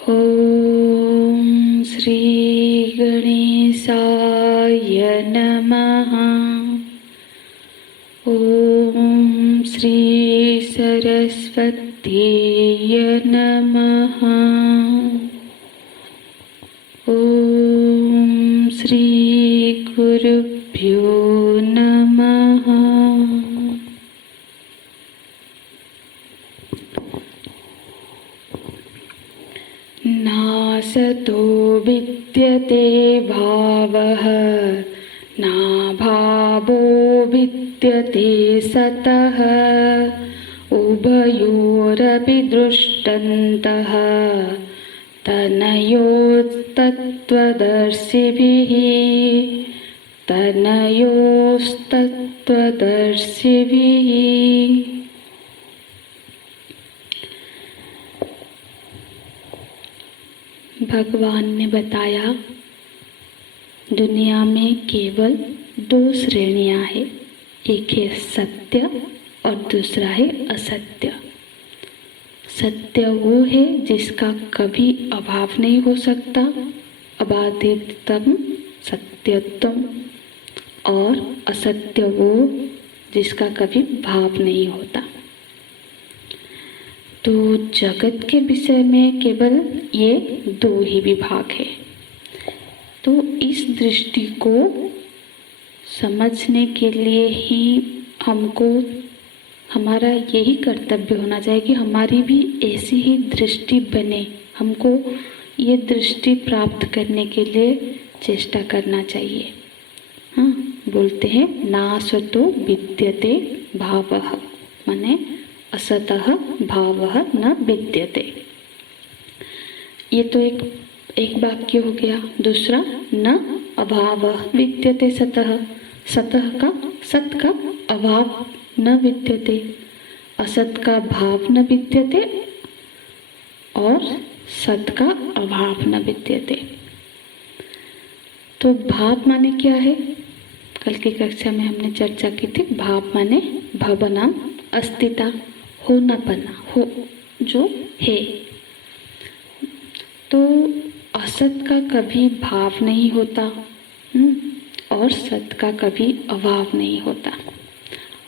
ॐ श्री गणेशाय नमः। ॐ श्री सरस्वतीय नमः। ॐ श्री गुरुभ्यो नमः। नासतो विद्यते भावः नाभावो विद्यते सतः उभयोरपि दृष्टन्तः तनयोस्तत्त्वदर्शिभिः भगवान ने बताया दुनिया में केवल दो श्रेणियां हैं, एक है सत्य और दूसरा है असत्य। सत्य वो है जिसका कभी अभाव नहीं हो सकता, अबाधितम सत्यत्वम, और असत्य वो जिसका कभी भाव नहीं होता। तो जगत के विषय में केवल ये दो ही विभाग है। तो इस दृष्टि को समझने के लिए ही हमको हमारा यही कर्तव्य होना चाहिए कि हमारी भी ऐसी ही दृष्टि बने। हमको ये दृष्टि प्राप्त करने के लिए चेष्टा करना चाहिए। हाँ, बोलते हैं नासतो विद्यते भावः, माने असतः भावः न विद्यते। ये तो एक वाक्य हो गया। दूसरा न अभावः विद्यते सतः, सतः का सत का अभाव न विद्यते, असत का भाव न विद्यते और सत का अभाव न विद्यते। तो भाव माने क्या है? कल की कक्षा में हमने चर्चा की थी। भाव माने भवनाम अस्तिता, होनापना, हो जो है। तो असत का कभी भाव नहीं होता और सत का कभी अभाव नहीं होता,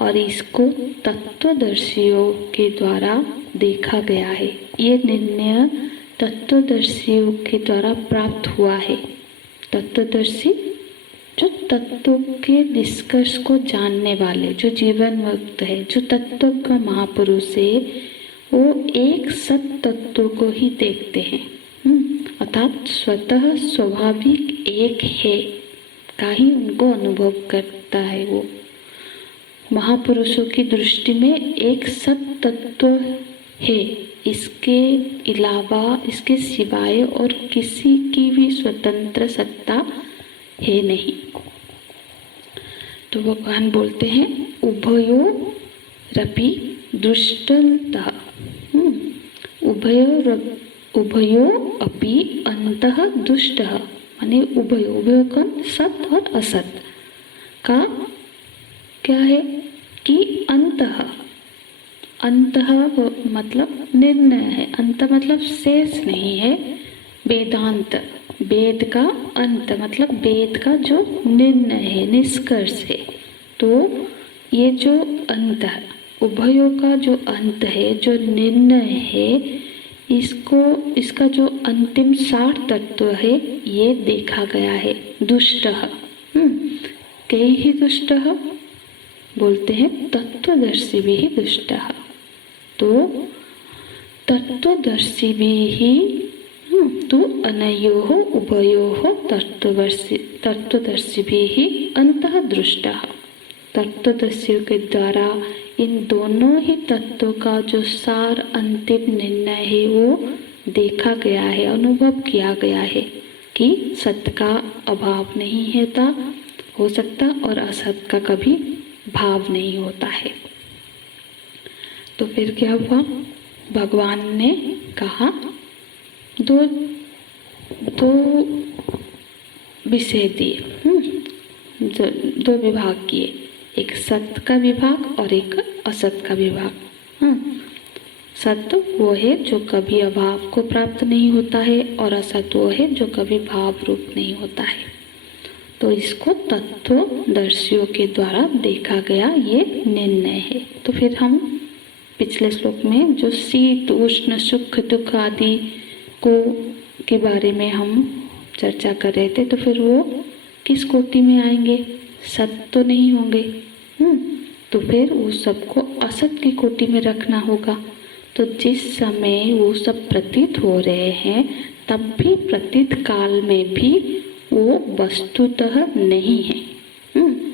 और इसको तत्वदर्शियों के द्वारा देखा गया है। ये निर्णय तत्वदर्शियों के द्वारा प्राप्त हुआ है। तत्वदर्शी जो तत्व के निष्कर्ष को जानने वाले, जो जीवन मुक्त है, जो तत्व का महापुरुष है, वो एक सत तत्व को ही देखते हैं, अर्थात स्वतः स्वाभाविक एक है का ही उनको अनुभव करता है। वो महापुरुषों की दृष्टि में एक सत तत्व है, इसके अलावा, इसके सिवाय और किसी की भी स्वतंत्र सत्ता है नहीं। तो भगवान बोलते हैं उभयोरपि दृष्टन्तः, उभयो अपि अन्तः दुष्टः, माने उभयो कौन? सत और असत का क्या है कि अंतः, अंतः मतलब निर्णय है, अंत मतलब शेष नहीं है। वेदांत, वेद का अंत मतलब वेद का जो निर्णय है, निष्कर्ष है। तो ये जो अंत है, उभयों का जो अंत है, जो निर्णय है, इसका जो अंतिम सार तत्व है, ये देखा गया है। दुष्टः, कई ही दुष्टः बोलते हैं तत्वदर्शी भी ही दुष्टः। तो तत्वदर्शी भी ही तो अनयोः उभयोः तत्वदर्शिभिः अन्तः दृष्टः। तत्वदर्शियों के द्वारा इन दोनों ही तत्वों का जो सार अंतिम निर्णय है वो देखा गया है, अनुभव किया गया है कि सत्य का अभाव नहीं हो सकता और असत का कभी भाव नहीं होता है। तो फिर क्या हुआ? भगवान ने कहा दो विषय दिए, दो विभाग किए, एक सत्य का विभाग और एक असत का विभाग। सत वो है जो कभी अभाव को प्राप्त नहीं होता है और असत वो है जो कभी भाव रूप नहीं होता है। तो इसको तत्वदर्शियों के द्वारा देखा गया ये निर्णय है। तो फिर हम पिछले श्लोक में जो शीत उष्ण सुख दुख आदि को के बारे में हम चर्चा कर रहे थे, तो फिर वो किस कोटि में आएंगे? सत तो नहीं होंगे। तो फिर वो सबको असत की कोटि में रखना होगा। तो जिस समय वो सब प्रतीत हो रहे हैं तब भी प्रतीत काल में भी वो वस्तुतः नहीं है,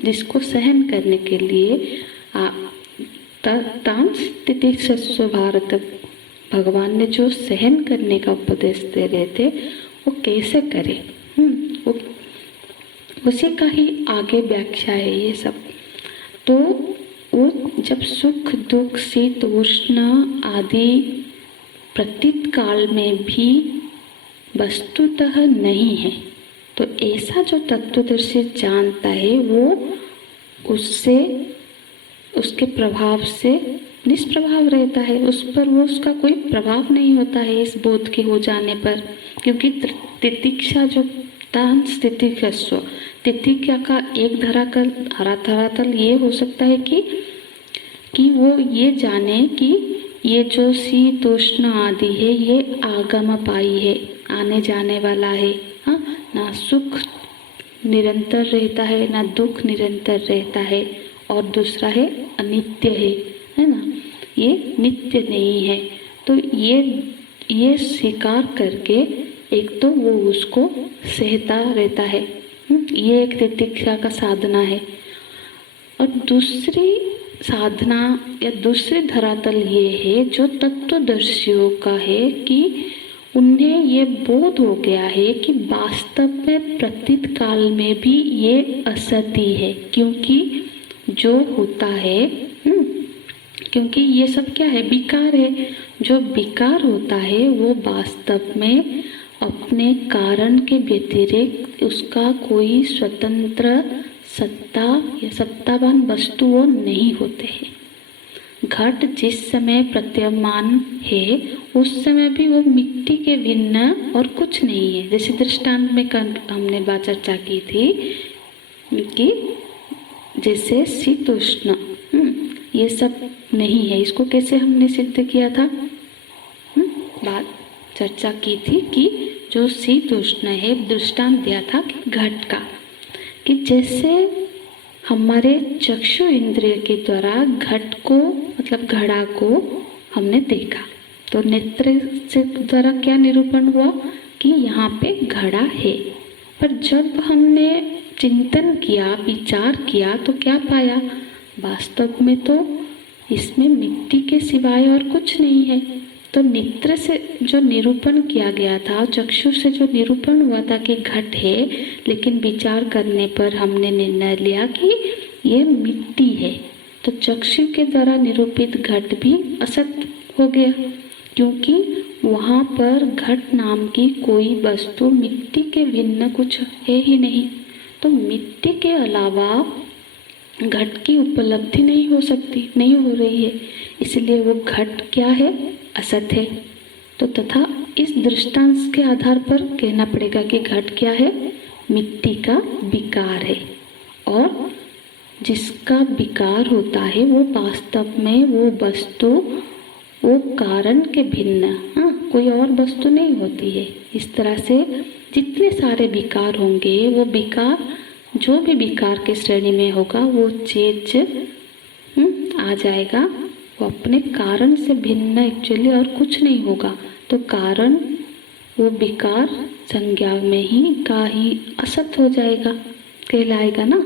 जिसको सहन करने के लिए तितिक्षस्व भारत, भगवान ने जो सहन करने का उपदेश दे रहे थे वो कैसे करे, वो उसी का ही आगे व्याख्या है ये सब। तो वो जब सुख दुख शीत उष्ण आदि प्रतीत काल में भी वस्तुतः नहीं है, तो ऐसा जो तत्वदर्शी जानता है वो उससे उसके प्रभाव से निष्प्रभाव रहता है, उस पर वो उसका कोई प्रभाव नहीं होता है इस बोध के हो जाने पर। क्योंकि तितिक्षा जो तितिक्षस्व, तितिक्षा का एक धरातल ये हो सकता है कि वो ये जाने कि ये जो शीत उष्ण आदि है ये आगमपाई है, आने जाने वाला है। हाँ, ना सुख निरंतर रहता है ना दुख निरंतर रहता है, और दूसरा है अनित्य है ना, ये नित्य नहीं है। तो ये स्वीकार करके एक तो वो उसको सहता रहता है, ये एक तितिक्षा का साधना है। और दूसरी साधना या दूसरी धरातल ये है जो तत्वदर्शियों का है कि उन्हें ये बोध हो गया है कि वास्तव में प्रतीत काल में भी ये असती है, क्योंकि जो होता है क्योंकि ये सब क्या है? विकार है। जो विकार होता है वो वास्तव में अपने कारण के व्यतिरिक्त उसका कोई स्वतंत्र सत्ता या सत्तावान वस्तु वो नहीं होते हैं। घट जिस समय प्रतीयमान है उस समय भी वो मिट्टी के भिन्न और कुछ नहीं है। जैसे दृष्टांत में हमने बात चर्चा की थी कि जैसे शीत उष्ण ये सब नहीं है, इसको कैसे हमने सिद्ध किया था? बात चर्चा की थी कि जो शीत उष्ण है दृष्टांत दिया था कि घट का, कि जैसे हमारे चक्षु इंद्रिय के द्वारा घट को मतलब घड़ा को हमने देखा, तो नेत्र से द्वारा क्या निरूपण हुआ कि यहाँ पे घड़ा है। पर जब हमने चिंतन किया, विचार किया, तो क्या पाया? वास्तव में तो इसमें मिट्टी के सिवाय और कुछ नहीं है। तो नेत्र से जो निरूपण किया गया था, चक्षु से जो निरूपण हुआ था कि घट है, लेकिन विचार करने पर हमने निर्णय लिया कि ये मिट्टी है, तो चक्षु के द्वारा निरूपित घट भी असत हो गया, क्योंकि वहाँ पर घट नाम की कोई वस्तु मिट्टी के भिन्न कुछ है ही नहीं। तो मिट्टी के अलावा घट की उपलब्धि नहीं हो सकती, नहीं हो रही है, इसलिए वो घट क्या है? असत है। तो तथा इस दृष्टांत के आधार पर कहना पड़ेगा कि घट क्या है? मिट्टी का विकार है, और जिसका विकार होता है वो वास्तव में वो वस्तु वो कारण के भिन्न कोई और वस्तु नहीं होती है। इस तरह से जितने सारे विकार होंगे वो विकार जो भी विकार के श्रेणी में होगा वो चीज आ जाएगा, वो अपने कारण से भिन्न एक्चुअली और कुछ नहीं होगा। तो कारण वो विकार संज्ञा में ही असत हो जाएगा, कहलाएगा ना,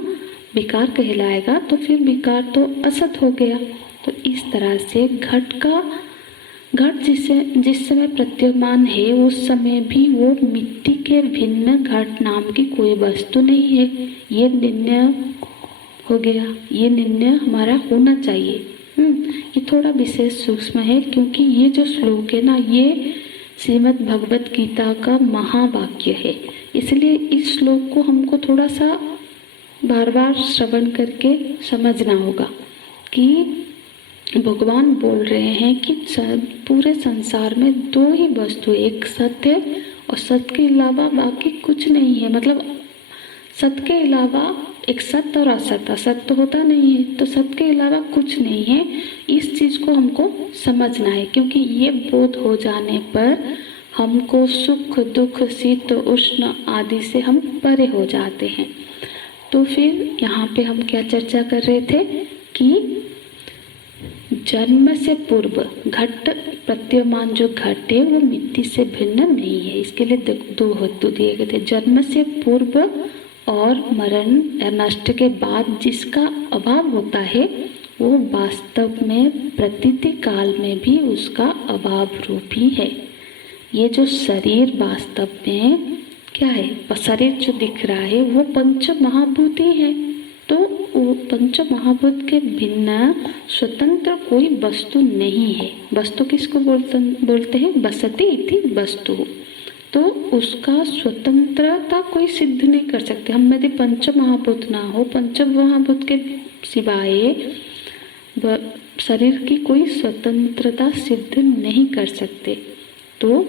विकार कहलाएगा, तो फिर विकार तो असत हो गया। तो इस तरह से घट जिस समय प्रतीयमान है उस समय भी वो मिट्टी के भिन्न घट नाम की कोई वस्तु नहीं है। ये निर्णय हो गया, ये निर्णय हमारा होना चाहिए। ये थोड़ा विशेष सूक्ष्म है, क्योंकि ये जो श्लोक है ना, ये श्रीमद् भगवत गीता का महावाक्य है, इसलिए इस श्लोक को हमको थोड़ा सा बार बार श्रवण करके समझना होगा कि भगवान बोल रहे हैं कि पूरे संसार में दो ही वस्तु, एक सत्य है और सत्य के अलावा बाकी कुछ नहीं है। मतलब सत्य के अलावा एक सत्य और असत्य, असत्य तो होता नहीं है, तो सत्य के अलावा कुछ नहीं है। इस चीज को हमको समझना है, क्योंकि ये बोध हो जाने पर हमको सुख दुख शीत उष्ण आदि से हम परे हो जाते हैं। तो फिर यहाँ पे हम क्या चर्चा कर रहे थे कि जन्म से पूर्व घट प्रतीयमान जो घट है वो मिट्टी से भिन्न नहीं है। इसके लिए दो हेतु दिए गए थे, जन्म से पूर्व और मरण या नष्ट के बाद जिसका अभाव होता है वो वास्तव में प्रतीति काल में भी उसका अभाव रूप ही है। ये जो शरीर वास्तव में क्या है, शरीर जो दिख रहा है वो पंच महाभूत ही है। तो वो पंच महाभूत के भिन्न स्वतंत्र कोई वस्तु नहीं है। वस्तु किसको बोलते हैं, बसती इति वस्तु। तो उसका स्वतंत्रता कोई सिद्ध नहीं कर सकते हम, यदि पंच महाभूत ना हो, पंच महाभूत के सिवाय शरीर की कोई स्वतंत्रता सिद्ध नहीं कर सकते। तो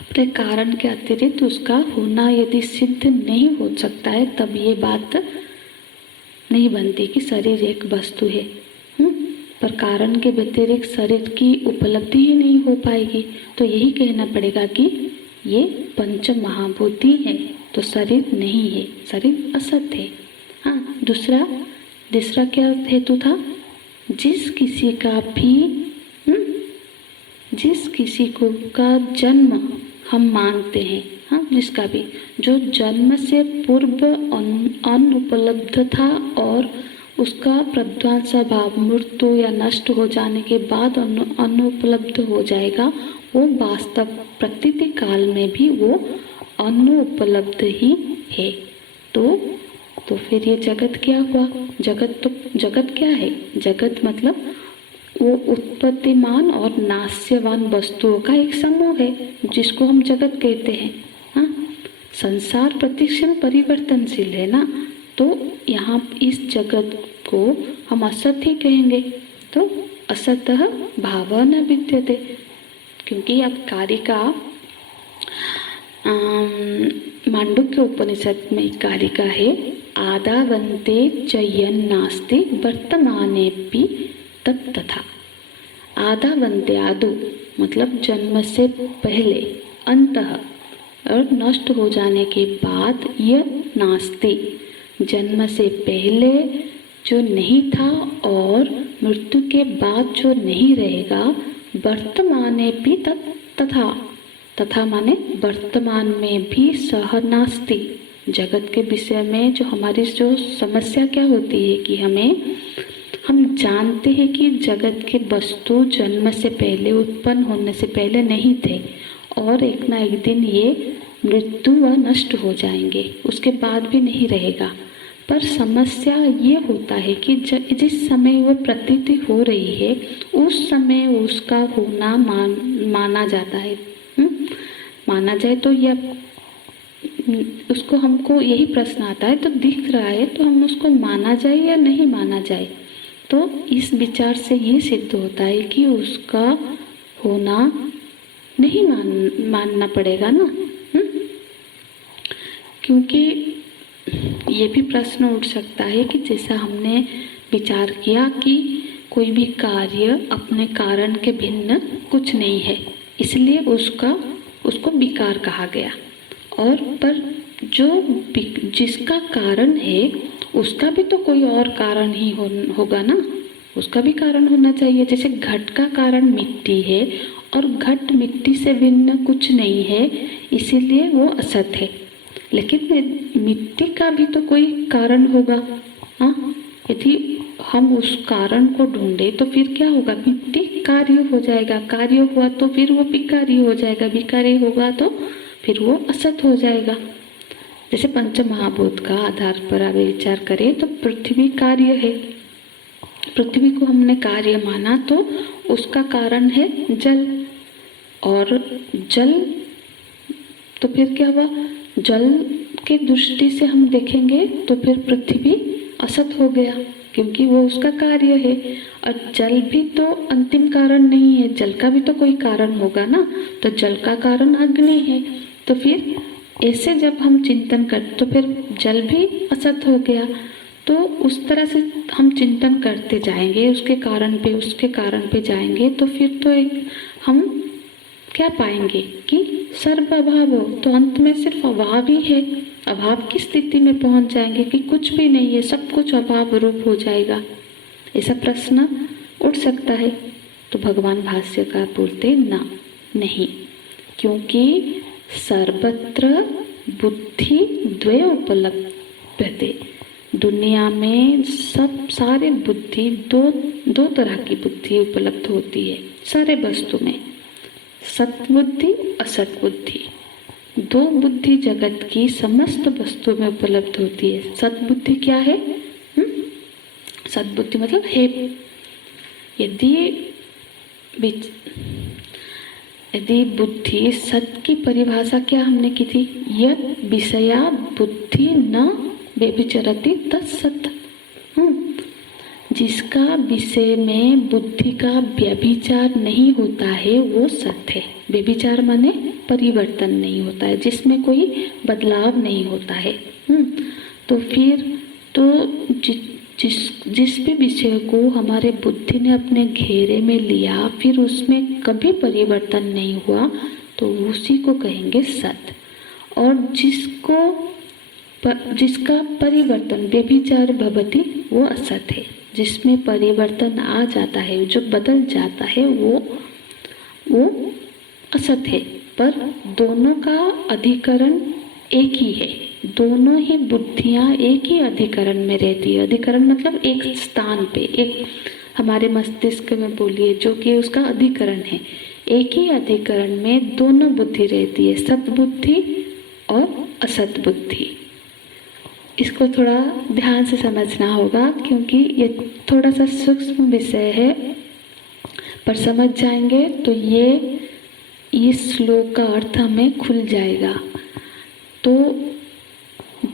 अपने कारण के अतिरिक्त उसका होना यदि सिद्ध नहीं हो सकता है, तब ये बात नहीं बनती कि शरीर एक वस्तु है। पर कारण के व्यतिरिक्त शरीर की उपलब्धि ही नहीं हो पाएगी। तो यही कहना पड़ेगा कि ये पंच महाभूत ही है, तो शरीर नहीं है, शरीर असत है। हाँ, दूसरा क्या हेतु था, जिस किसी का जन्म हम मानते हैं, हाँ, जिसका भी जो जन्म से पूर्व अनुपलब्ध था और उसका प्रध्वंस भाव मृत्यु या नष्ट हो जाने के बाद अनुपलब्ध हो जाएगा, वो वास्तव प्रतीति काल में भी वो अनुपलब्ध ही है। तो फिर ये जगत क्या हुआ, जगत क्या है, जगत मतलब वो उत्पत्तिमान और नाश्यवान वस्तुओं का एक समूह है जिसको हम जगत कहते हैं। हाँ, संसार प्रतिक्षण परिवर्तनशील है ना, तो यहाँ इस जगत को हम असत ही कहेंगे। तो असतः भाव न विद्यते, क्योंकि अब कारिका मांडुक्य उपनिषद में कारिका है, आदावन्ते च यन्नास्ति वर्तमानेऽपि तथा। आदावन्ते, आदु मतलब जन्म से पहले, अंतः और नष्ट हो जाने के बाद, यह नास्ति जन्म से पहले जो नहीं था और मृत्यु के बाद जो नहीं रहेगा, वर्तमानेऽपि तथा माने वर्तमान में भी सह नास्ति। जगत के विषय में जो हमारी जो समस्या क्या होती है कि हम जानते हैं कि जगत के वस्तु जन्म से पहले, उत्पन्न होने से पहले नहीं थे और एक ना एक दिन ये मृत्यु व नष्ट हो जाएंगे, उसके बाद भी नहीं रहेगा। पर समस्या ये होता है कि जिस समय वो प्रतीति हो रही है उस समय उसका होना माना जाता है। माना जाए तो यह उसको हमको यही प्रश्न आता है, तो दिख रहा है तो हम उसको माना जाए या नहीं माना जाए। तो इस विचार से ये सिद्ध होता है कि उसका होना नहीं मानना पड़ेगा ना। क्योंकि ये भी प्रश्न उठ सकता है कि जैसा हमने विचार किया कि कोई भी कार्य अपने कारण के भिन्न कुछ नहीं है, इसलिए उसको विकार कहा गया। और पर जो जिसका कारण है उसका भी तो कोई और कारण ही होगा ना, उसका भी कारण होना चाहिए। जैसे घट का कारण मिट्टी है और घट मिट्टी से भिन्न कुछ नहीं है, इसीलिए वो असत है। लेकिन मिट्टी का भी तो कोई कारण होगा। हाँ, यदि हम उस कारण को ढूंढे तो फिर क्या होगा, मिट्टी कार्य हो जाएगा, कार्य हुआ तो फिर वो विकारी हो जाएगा, विकारी होगा तो फिर वो असत हो जाएगा। जैसे पंच महाभूत का आधार पर अगर विचार करें तो पृथ्वी कार्य है, पृथ्वी को हमने कार्य माना तो उसका कारण है जल, और जल तो फिर क्या हुआ, जल के दृष्टि से हम देखेंगे तो फिर पृथ्वी असत हो गया। क्योंकि वो उसका कार्य है। और जल भी तो अंतिम कारण नहीं है, जल का भी तो कोई कारण होगा ना, तो जल का कारण अग्नि है। तो फिर ऐसे जब हम चिंतन करते तो फिर जल भी असत हो गया। तो उस तरह से हम चिंतन करते जाएंगे, उसके कारण पे जाएंगे, तो फिर तो हम क्या पाएंगे कि सर्व अभाव हो, तो अंत में सिर्फ अभाव ही है। अभाव की स्थिति में पहुंच जाएंगे कि कुछ भी नहीं है, सब कुछ अभाव रूप हो जाएगा। ऐसा प्रश्न उठ सकता है। तो भगवान भाष्यकार बोलते ना, नहीं, क्योंकि सर्वत्र बुद्धि द्वय उपलब्धते। दुनिया में सब सारे बुद्धि दो तरह की बुद्धि उपलब्ध होती है सारे वस्तु में, सत्बुद्धि असत बुद्धि। दो बुद्धि जगत की समस्त वस्तु में उपलब्ध होती है। सत्बुद्धि क्या है? सत्बुद्धि मतलब है, यदि बुद्धि, सत की परिभाषा क्या हमने की थी? यद विषया बुद्धि न व्यभिचरति तत्सत। जिसका विषय में बुद्धि का व्यभिचार नहीं होता है वो सत्य है। व्यभिचार माने परिवर्तन नहीं होता है, जिसमें कोई बदलाव नहीं होता है। तो फिर तो जिस भी विषय को हमारे बुद्धि ने अपने घेरे में लिया, फिर उसमें कभी परिवर्तन नहीं हुआ, तो उसी को कहेंगे सत्य। और जिसका परिवर्तन व्यभिचार भवति वो असत है। जिसमें परिवर्तन आ जाता है, जो बदल जाता है, वो असत है। पर दोनों का अधिकरण एक ही है, दोनों ही बुद्धियां एक ही अधिकरण में रहती है। अधिकरण मतलब एक स्थान पे, एक हमारे मस्तिष्क में बोलिए, जो कि उसका अधिकरण है। एक ही अधिकरण में दोनों बुद्धि रहती है, सद्बुद्धि और असत बुद्धि। इसको थोड़ा ध्यान से समझना होगा, क्योंकि ये थोड़ा सा सूक्ष्म विषय है, पर समझ जाएंगे तो ये इस श्लोक का अर्थ हमें खुल जाएगा। तो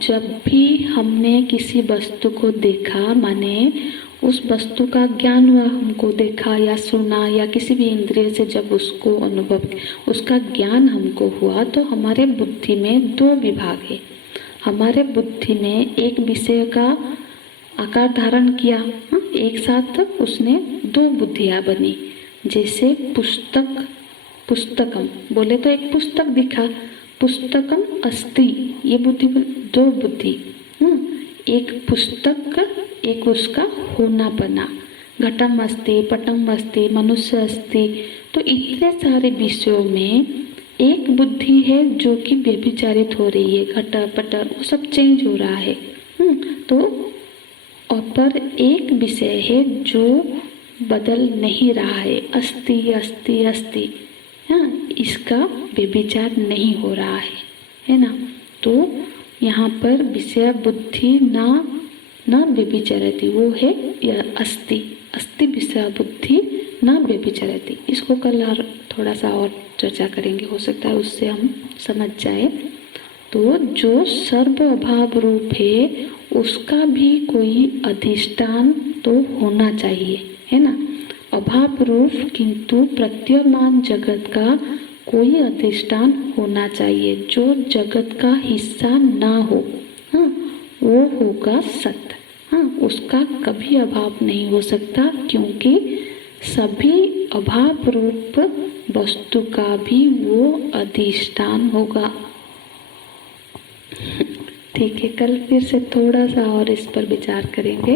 जब भी हमने किसी वस्तु को देखा, माने उस वस्तु का ज्ञान हुआ, हमको देखा या सुना या किसी भी इंद्रिय से जब उसको अनुभव, उसका ज्ञान हमको हुआ, तो हमारे बुद्धि में दो विभाग है। हमारे बुद्धि ने एक विषय का आकार धारण किया, एक साथ उसने दो बुद्धियां बनी। जैसे पुस्तकम बोले तो एक पुस्तक दिखा, पुस्तकम अस्ति, ये बुद्धि, दो बुद्धि। एक पुस्तक, एक उसका होना बना। घटम अस्ति, पटम अस्ति, मनुष्य अस्ति। तो इतने सारे विषयों में एक बुद्धि है जो कि व्यभिचारित हो रही है, घट पट वो सब चेंज हो रहा है। तो और पर एक विषय है जो बदल नहीं रहा है, अस्ति अस्ति अस्ति, इसका व्यभिचार नहीं हो रहा है ना। तो यहाँ पर विषय बुद्धि ना व्यभिचरति, वो है या अस्ति, अस्ति विषय बुद्धि ना व्यभिचरति। इसको कल थोड़ा सा और चर्चा करेंगे, हो सकता है उससे हम समझ जाए। तो जो सर्व अभाव रूप है उसका भी कोई अधिष्ठान तो होना चाहिए, है ना। अभाव रूप किंतु प्रतीयमान जगत का कोई अधिष्ठान होना चाहिए, जो जगत का हिस्सा ना हो, वो होगा सत्य। उसका कभी अभाव नहीं हो सकता, क्योंकि सभी अभाव रूप वस्तु का भी वो अधिष्ठान होगा। ठीक है, कल फिर से थोड़ा सा और इस पर विचार करेंगे।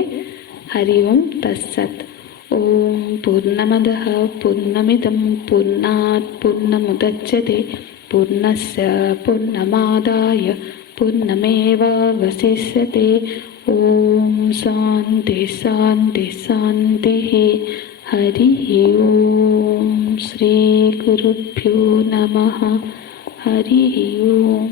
हरि ओम तत्सत। ओम पूर्णमदः पूर्णमिदं पूर्णात् पूर्णमुदच्यते पूर्णस्य पूर्णमादाय पूर्णमेवावशिष्यते। ओम शांति शांति शांतिः। हरि ओम। श्री गुरुभ्यो नमः। हरि ओम।